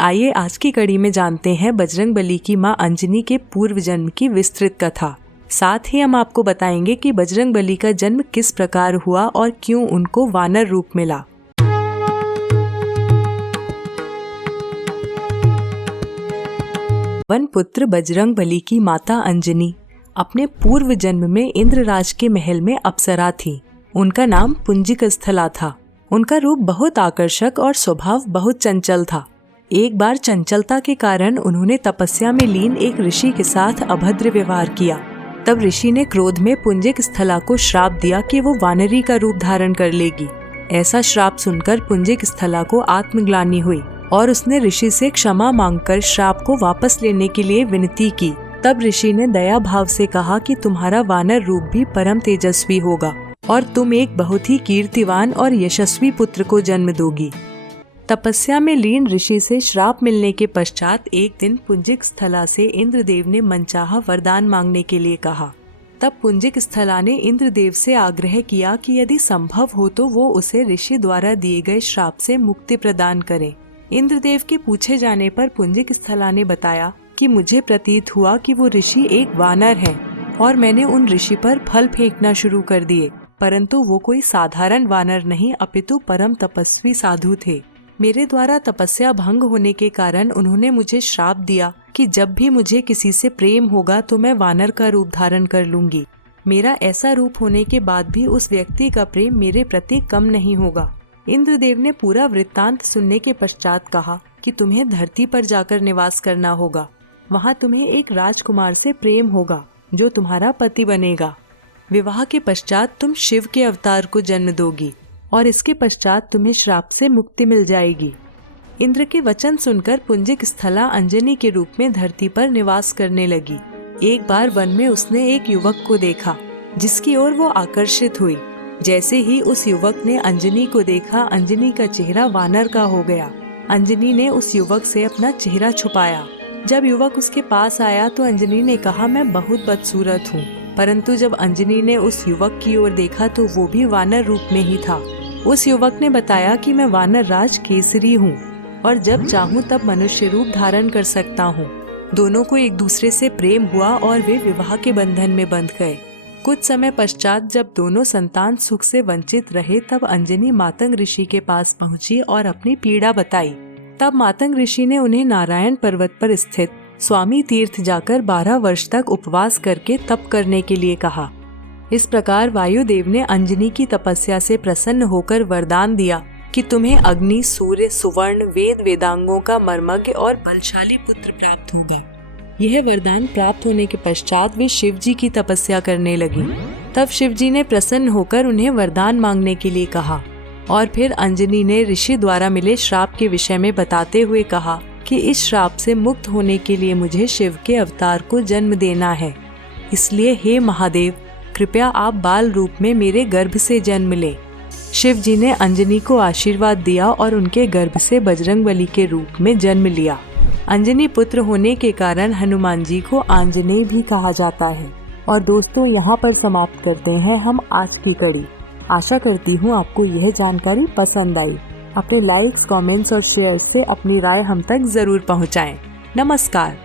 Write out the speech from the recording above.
आइए आज की कड़ी में जानते हैं बजरंगबली की मां अंजनी के पूर्व जन्म की विस्तृत कथा। साथ ही हम आपको बताएंगे कि बजरंगबली का जन्म किस प्रकार हुआ और क्यों उनको वानर रूप मिला। वन पुत्र बजरंगबली की माता अंजनी अपने पूर्व जन्म में इंद्रराज के महल में अप्सरा थी। उनका नाम पुंजिकस्थला था। उनका रूप बहुत आकर्षक और स्वभाव बहुत चंचल था। एक बार चंचलता के कारण उन्होंने तपस्या में लीन एक ऋषि के साथ अभद्र व्यवहार किया। तब ऋषि ने क्रोध में पुंजिकस्थला को श्राप दिया कि वो वानरी का रूप धारण कर लेगी। ऐसा श्राप सुनकर पुंजिकस्थला को आत्मग्लानि हुई और उसने ऋषि से क्षमा मांगकर श्राप को वापस लेने के लिए विनती की। तब ऋषि ने दया भाव से कहा कि तुम्हारा वानर रूप भी परम तेजस्वी होगा और तुम एक बहुत ही कीर्तिवान और यशस्वी पुत्र को जन्म दोगी। तपस्या में लीन ऋषि से श्राप मिलने के पश्चात एक दिन पुंजिकस्थला से इंद्रदेव ने मनचाहा वरदान मांगने के लिए कहा। तब पुंजिकस्थला ने इंद्रदेव से आग्रह किया कि यदि संभव हो तो वो उसे ऋषि द्वारा दिए गए श्राप से मुक्ति प्रदान करे। इंद्रदेव के पूछे जाने पर पुंजिकस्थला ने बताया कि मुझे प्रतीत हुआ कि वो ऋषि एक वानर है और मैंने उन ऋषि पर फल फेंकना शुरू कर दिए, परंतु वो कोई साधारण वानर नहीं अपितु परम तपस्वी साधु थे। मेरे द्वारा तपस्या भंग होने के कारण उन्होंने मुझे श्राप दिया कि जब भी मुझे किसी से प्रेम होगा तो मैं वानर का रूप धारण कर लूंगी। मेरा ऐसा रूप होने के बाद भी उस व्यक्ति का प्रेम मेरे प्रति कम नहीं होगा। इंद्रदेव ने पूरा वृत्तांत सुनने के पश्चात कहा कि तुम्हें धरती पर जाकर निवास करना होगा। वहाँ तुम्हें एक राजकुमार से प्रेम होगा जो तुम्हारा पति बनेगा। विवाह के पश्चात तुम शिव के अवतार को जन्म दोगी और इसके पश्चात तुम्हें श्राप से मुक्ति मिल जाएगी। इंद्र के वचन सुनकर पुंजिकस्थला अंजनी के रूप में धरती पर निवास करने लगी। एक बार वन में उसने एक युवक को देखा जिसकी ओर वो आकर्षित हुई। जैसे ही उस युवक ने अंजनी को देखा, अंजनी का चेहरा वानर का हो गया। अंजनी ने उस युवक से अपना चेहरा छुपाया। जब युवक उसके पास आया तो अंजनी ने कहा, मैं बहुत बदसूरत हूँ। परंतु जब अंजनी ने उस युवक की ओर देखा तो वो भी वानर रूप में ही था। उस युवक ने बताया कि मैं वानर राज केसरी हूँ और जब चाहूँ तब मनुष्य रूप धारण कर सकता हूँ। दोनों को एक दूसरे से प्रेम हुआ और वे विवाह के बंधन में बंध गए। कुछ समय पश्चात जब दोनों संतान सुख से वंचित रहे तब अंजनी मातंग ऋषि के पास पहुँची और अपनी पीड़ा बताई। तब मातंग ऋषि ने उन्हें नारायण पर्वत पर स्थित स्वामी तीर्थ जाकर 12 वर्ष तक उपवास करके तप करने के लिए कहा। इस प्रकार वायुदेव ने अंजनी की तपस्या से प्रसन्न होकर वरदान दिया कि तुम्हें अग्नि, सूर्य, सुवर्ण, वेद वेदांगों का मर्मज्ञ और बलशाली पुत्र प्राप्त होगा। यह वरदान प्राप्त होने के पश्चात वे शिव जी की तपस्या करने लगी। तब शिव जी ने प्रसन्न होकर उन्हें वरदान मांगने के लिए कहा और फिर अंजनी ने ऋषि द्वारा मिले श्राप के विषय में बताते हुए कहा कि इस श्राप से मुक्त होने के लिए मुझे शिव के अवतार को जन्म देना है। इसलिए हे महादेव, कृपया आप बाल रूप में मेरे गर्भ से जन्म ले। शिव जी ने अंजनी को आशीर्वाद दिया और उनके गर्भ से बजरंगबली के रूप में जन्म लिया। अंजनी पुत्र होने के कारण हनुमान जी को आंजनेय भी कहा जाता है। और दोस्तों, यहाँ पर समाप्त करते हैं हम आज की कड़ी। आशा करती हूँ आपको यह जानकारी पसंद आई। अपने लाइक्स, कमेंट्स और शेयर से अपनी राय हम तक जरूर पहुँचाएं। नमस्कार।